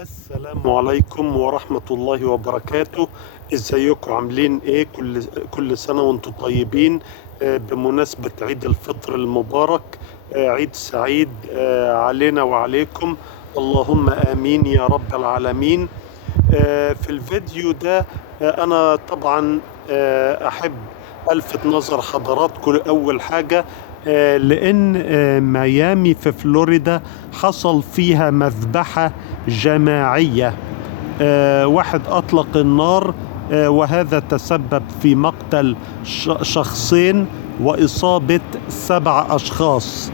السلام عليكم ورحمة الله وبركاته. ازيكم عاملين ايه؟ كل سنة وانتم طيبين. بمناسبة عيد الفطر المبارك. عيد سعيد علينا وعليكم، اللهم آمين يا رب العالمين. في الفيديو ده أنا طبعا أحب ألفت نظر حضراتكم أول حاجة، لأن ميامي في فلوريدا حصل فيها مذبحة جماعية. واحد أطلق النار، وهذا تسبب في مقتل شخصين وإصابة 7 أشخاص.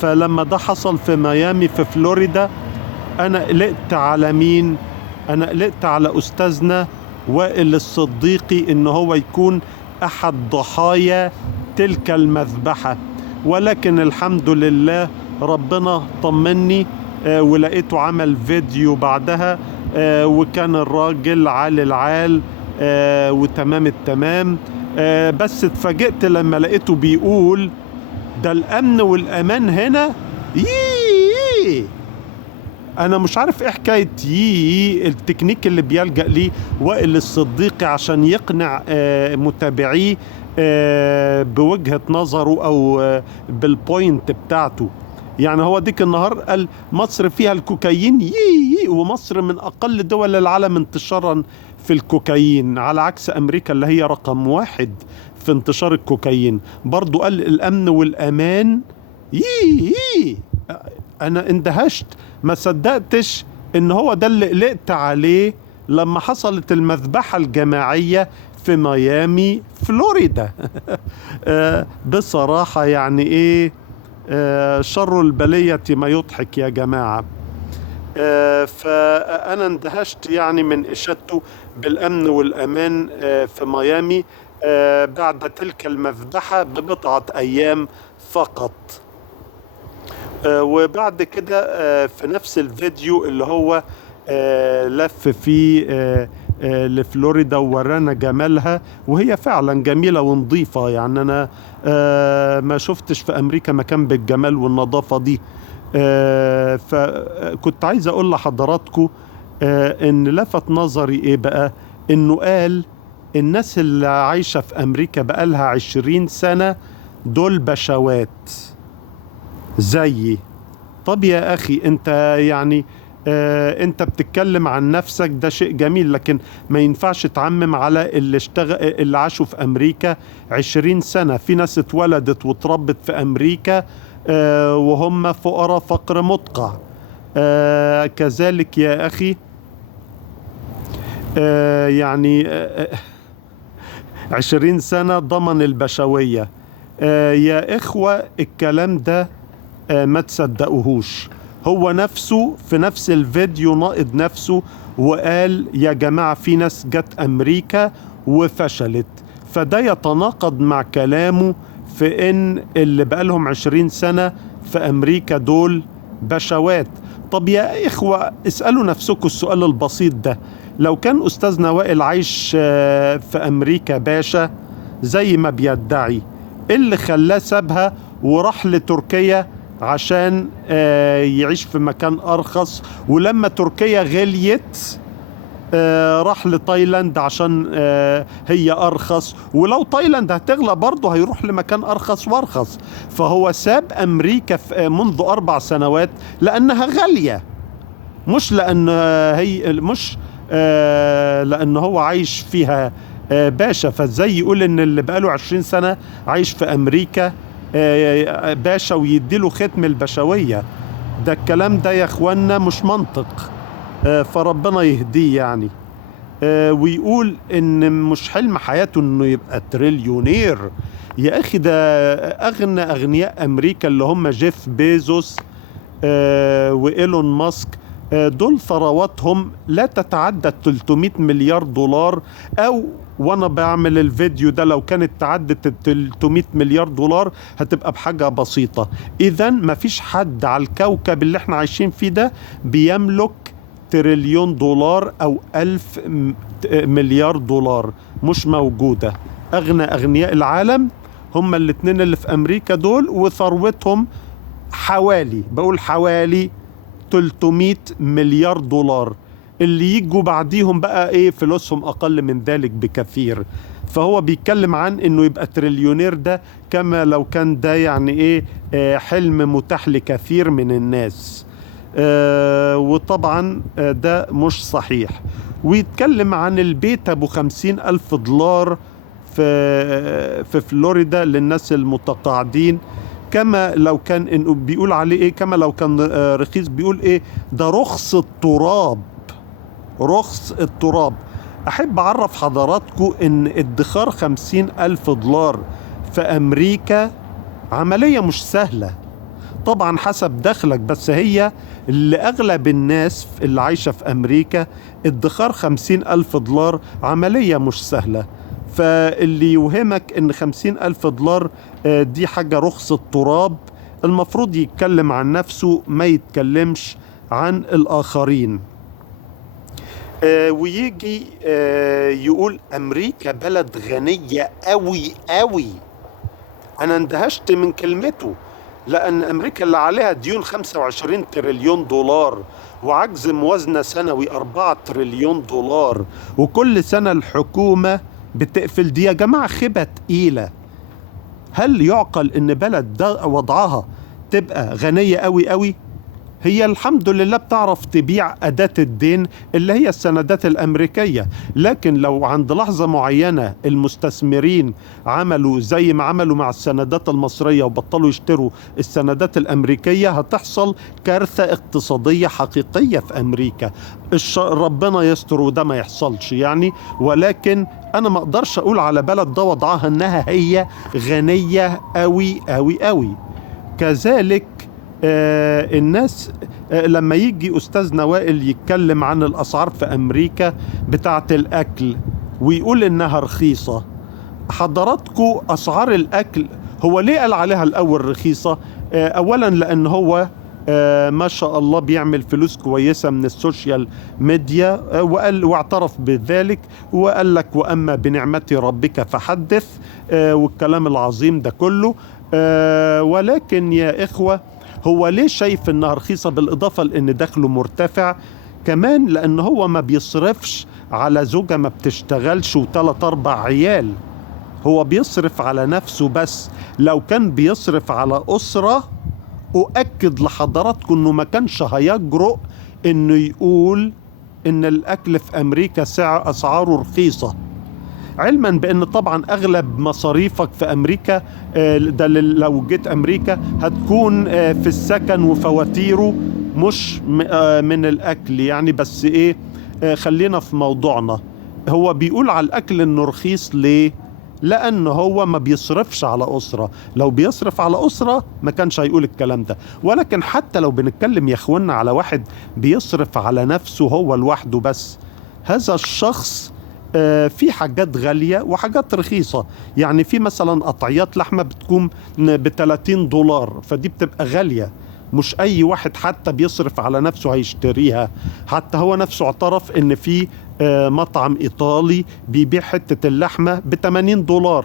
فلما ده حصل في ميامي في فلوريدا، أنا قلقت على مين؟ أنا قلقت على أستاذنا وائل الصديقي إن هو يكون أحد ضحايا تلك المذبحة، ولكن الحمد لله ربنا طمني. ولقيته عمل فيديو بعدها، وكان الراجل عال العال وتمام التمام. بس اتفاجئت لما لقيته بيقول ده الأمن والأمان هنا. انا مش عارف ايه حكايه التكنيك اللي بيلجأ ليه وائل الصديقي عشان يقنع متابعيه بوجهة نظره او بالبوينت بتاعته. يعني هو ديك النهار قال مصر فيها الكوكايين، ومصر من اقل دول العالم انتشارا في الكوكايين، على عكس امريكا اللي هي رقم 1 في انتشار الكوكايين. برضو قال الامن والامان. انا اندهشت، ما صدقتش ان هو ده اللي قلقت عليه لما حصلت المذبحة الجماعية في ميامي فلوريدا. بصراحة يعني ايه، شر البلية ما يضحك يا جماعة. فأنا اندهشت يعني من إشادته بالأمن والأمان في ميامي بعد تلك المذبحة ببضعة أيام فقط. وبعد كده في نفس الفيديو اللي هو لف فيه لفلوريدا وورانا جمالها، وهي فعلا جميلة ونظيفة. يعني أنا ما شفتش في أمريكا مكان بالجمال والنظافة دي. فكنت عايز أقول لحضراتكم إن لفت نظري إيه بقى، إنه قال الناس اللي عايشة في أمريكا بقالها 20 سنة دول بشوات زيي. طب يا أخي أنت يعني أنت بتتكلم عن نفسك، ده شيء جميل، لكن ما ينفعش تعمم على اللي عاشوا في أمريكا 20 سنة. في ناس اتولدت وتربت في أمريكا وهم فقراء فقر مدقع. كذلك يا أخي يعني 20 سنة ضمن البشوية. يا إخوة الكلام ده ما تصدقوهوش. هو نفسه في نفس الفيديو ناقض نفسه وقال يا جماعة في ناس جت أمريكا وفشلت، فده يتناقض مع كلامه في إن اللي بقالهم 20 سنة في أمريكا دول بشوات. طب يا إخوة اسألوا نفسكم السؤال البسيط ده، لو كان أستاذنا وائل عايش في أمريكا باشا زي ما بيدعي، إيه اللي خلاه سابها وراح لتركيا عشان يعيش في مكان أرخص؟ ولما تركيا غليت راح لتايلاند عشان هي أرخص، ولو تايلاند هتغلى برضه هيروح لمكان أرخص وأرخص. فهو ساب أمريكا منذ 4 سنوات لأنها غالية، مش لأن هي مش لأن هو عايش فيها باشا. فازاي يقول ان اللي بقاله 20 سنة عايش في أمريكا باشا ويديله ختم البشوية؟ ده الكلام ده يا اخوانا مش منطق. فربنا يهديه يعني. ويقول ان مش حلم حياته انه يبقى تريليونير. يا اخي ده اغنى اغنياء امريكا اللي هم جيف بيزوس وايلون ماسك، دول ثرواتهم لا تتعدى 300 مليار دولار. او وانا بعمل الفيديو ده لو كانت تعدت 300 مليار دولار هتبقى بحاجة بسيطة. اذا مفيش حد على الكوكب اللي احنا عايشين فيه ده بيملك تريليون دولار او 1000 مليار دولار، مش موجودة. اغنى اغنياء العالم هم الاتنين اللي في امريكا دول، وثروتهم حوالي، بقول حوالي 300 مليار دولار. اللي يجوا بعديهم بقى ايه فلوسهم اقل من ذلك بكثير. فهو بيتكلم عن انه يبقى تريليونير ده كما لو كان ده يعني ايه حلم متاح لكثير من الناس. وطبعا ده مش صحيح. ويتكلم عن البيت ابو 50,000 دولار في فلوريدا للناس المتقاعدين، كما لو كان انه بيقول عليه ايه، كما لو كان رخيص، بيقول ايه ده رخص التراب، رخص التراب. احب اعرف حضراتكم ان ادخار 50,000 دولار في امريكا عملية مش سهلة، طبعا حسب دخلك، بس هي لأغلب الناس اللي عايشة في أمريكا ادخار 50,000 دولار عملية مش سهلة. فاللي يوهمك ان 50,000 دولار دي حاجة رخص التراب، المفروض يتكلم عن نفسه ما يتكلمش عن الآخرين. ويجي يقول أمريكا بلد غنية قوي قوي. أنا اندهشت من كلمته، لأن أمريكا اللي عليها ديون 25 تريليون دولار، وعجز موازنة سنوي 4 تريليون دولار، وكل سنة الحكومة بتقفل. دي يا جماعة خيبة تقيلة. هل يعقل إن بلد ده وضعها تبقى غنية قوي قوي؟ هي الحمد لله بتعرف تبيع أداة الدين اللي هي السندات الأمريكية، لكن لو عند لحظة معينة المستثمرين عملوا زي ما عملوا مع السندات المصرية وبطلوا يشتروا السندات الأمريكية، هتحصل كارثة اقتصادية حقيقية في أمريكا. ربنا يستر وده ما يحصلش يعني، ولكن أنا ما أقدرش أقول على بلد ده وضعها إنها هي غنية أوي أوي أوي. كذلك الناس لما يجي أستاذنا وائل يتكلم عن الأسعار في أمريكا بتاعة الأكل ويقول إنها رخيصة، حضراتكم أسعار الأكل هو ليه قال عليها الأول رخيصة؟ أولا لأن هو ما شاء الله بيعمل فلوس كويسة من السوشيال ميديا، وقال واعترف بذلك وقال لك وأما بنعمة ربك فحدث، والكلام العظيم ده كله. ولكن يا إخوة، هو ليه شايف انها رخيصة؟ بالاضافة لان دخله مرتفع، كمان لان هو ما بيصرفش على زوجة ما بتشتغلش وثلاث 4 عيال، هو بيصرف على نفسه بس. لو كان بيصرف على اسرة اؤكد لحضراتكم انه ما كانش هيجرؤ انه يقول ان الاكل في امريكا اسعاره رخيصة، علما بان طبعا اغلب مصاريفك في امريكا ده لو جيت امريكا هتكون في السكن وفواتيره، مش من الاكل يعني. بس ايه، خلينا في موضوعنا. هو بيقول على الاكل انه رخيص ليه؟ لان هو ما بيصرفش على اسرة. لو بيصرف على اسرة ما كانش هيقول الكلام ده. ولكن حتى لو بنتكلم يا اخوانا على واحد بيصرف على نفسه هو لوحده بس، هذا الشخص في حاجات غالية وحاجات رخيصة. يعني في مثلا قطعيات لحمة بتكون ب$30، فدي بتبقى غالية، مش أي واحد حتى بيصرف على نفسه هيشتريها. حتى هو نفسه اعترف إن في مطعم إيطالي بيبيع حتة اللحمة ب$80.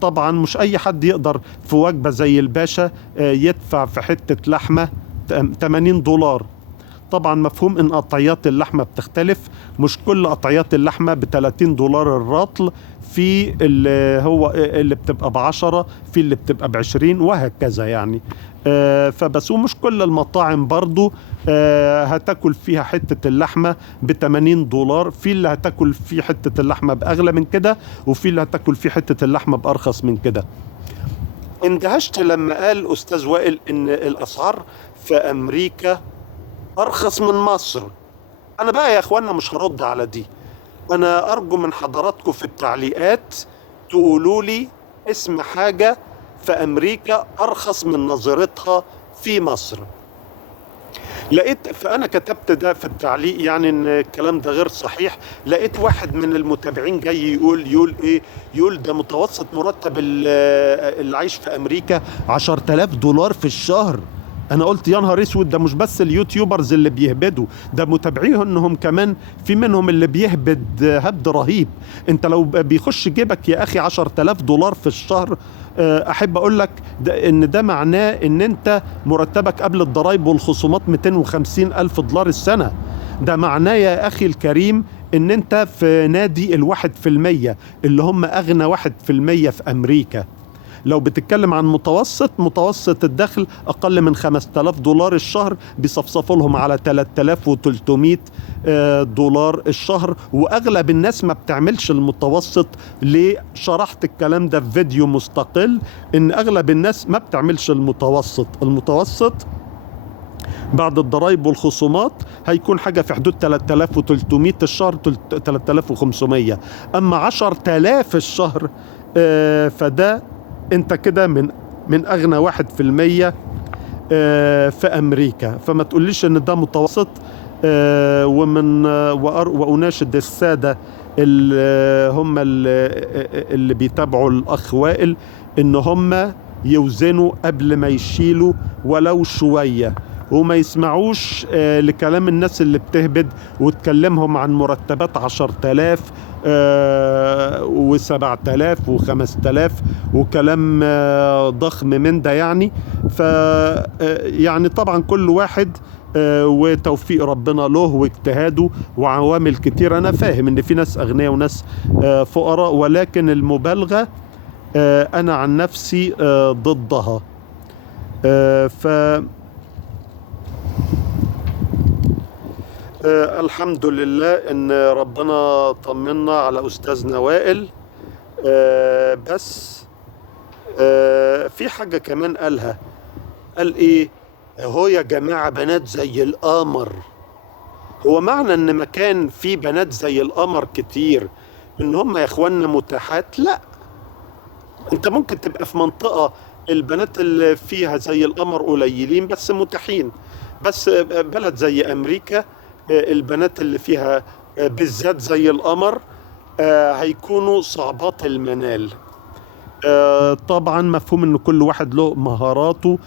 طبعا مش أي حد يقدر في وجبة زي الباشا يدفع في حتة لحمة $80. طبعا مفهوم ان قطعيات اللحمة بتختلف، مش كل قطعيات اللحمة ب$30 الرطل، في اللي هو اللي بتبقى ب10، في اللي بتبقى ب20، وهكذا يعني. فبس ومش كل المطاعم برضو هتاكل فيها حتة اللحمة ب$80، في اللي هتاكل فيه حتة اللحمة بأغلى من كده، وفي اللي هتاكل فيه حتة اللحمة بأرخص من كده. اندهشت لما قال أستاذ وائل ان الأسعار في أمريكا أرخص من مصر. أنا بقى يا أخوانا مش هرد على دي. أنا أرجو من حضراتكم في التعليقات تقولوا لي اسم حاجة في أمريكا أرخص من نظيرتها في مصر. لقيت، فأنا كتبت ده في التعليق يعني إن الكلام ده غير صحيح. لقيت واحد من المتابعين جاي يقول إيه، يقول ده متوسط مرتب اللي عايش في أمريكا $10,000 في الشهر. انا قلت يا نهار اسود، ده مش بس اليوتيوبرز اللي بيهبدوا، ده متابعيه انهم كمان في منهم اللي بيهبد هبد رهيب. انت لو بيخش جيبك يا اخي 10,000 دولار في الشهر، احب اقول لك ان ده معناه ان انت مرتبك قبل الضرائب والخصومات 250 الف دولار السنة. ده معناه يا اخي الكريم ان انت في نادي 1% اللي هم اغنى 1% في امريكا. لو بتتكلم عن متوسط الدخل اقل من 5000 دولار الشهر بيصفصفوا لهم على 3300 دولار الشهر، واغلب الناس ما بتعملش المتوسط. ليه؟ شرحت الكلام ده في فيديو مستقل، ان اغلب الناس ما بتعملش المتوسط بعد الضرائب والخصومات هيكون حاجة في حدود 3300 الشهر، 3500. اما 10,000 الشهر فده انت كده من اغنى 1% في امريكا. فما تقوليش ان ده متوسط. واناشد السادة اللي هم اللي بيتابعوا الاخ وائل ان هم يوزنوا قبل ما يشيلوا ولو شوية، وما يسمعوش لكلام الناس اللي بتهبد وتكلمهم عن مرتبات 10,000 و7,000 و5,000 وكلام ضخم من ده يعني. يعني طبعا كل واحد وتوفيق ربنا له واجتهاده وعوامل كتير. انا فاهم ان في ناس اغنياء وناس فقراء، ولكن المبالغة انا عن نفسي ضدها. الحمد لله ان ربنا طمنا على استاذنا وائل. بس في حاجة كمان قالها، قال ايه؟ هو يا جماعة بنات زي القمر. هو معنى ان مكان فيه بنات زي القمر كتير ان هم يا اخوانا متاحات؟ لا، انت ممكن تبقى في منطقة البنات اللي فيها زي القمر قليلين بس متاحين. بس بلد زي امريكا البنات اللي فيها بالذات زي القمر هيكونوا صعبات المنال. طبعا مفهوم ان كل واحد له مهاراته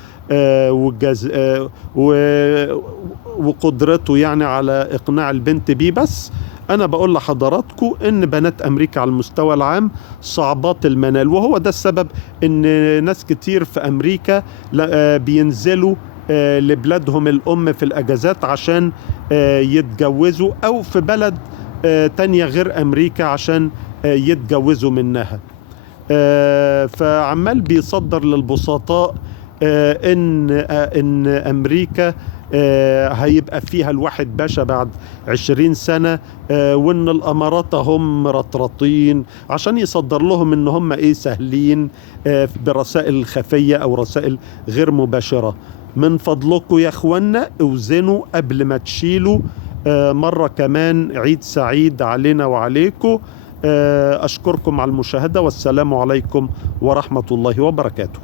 وقدرته يعني على اقناع البنت بيه. بس انا بقول لحضراتكم ان بنات امريكا على المستوى العام صعبات المنال، وهو ده السبب ان ناس كتير في امريكا بينزلوا لبلادهم الام في الاجازات عشان يتجوزوا، او في بلد تانية غير امريكا عشان يتجوزوا منها. فعمال بيصدر للبسطاء ان امريكا هيبقى فيها الواحد باشا بعد 20 سنة، وان الامارات هم رطرطين عشان يصدر لهم ان هم ايه سهلين برسائل خفية او رسائل غير مباشرة. من فضلكم يا اخوانا اوزنوا قبل ما تشيلوا. مرة كمان عيد سعيد علينا وعليكم. أشكركم على المشاهدة، والسلام عليكم ورحمة الله وبركاته.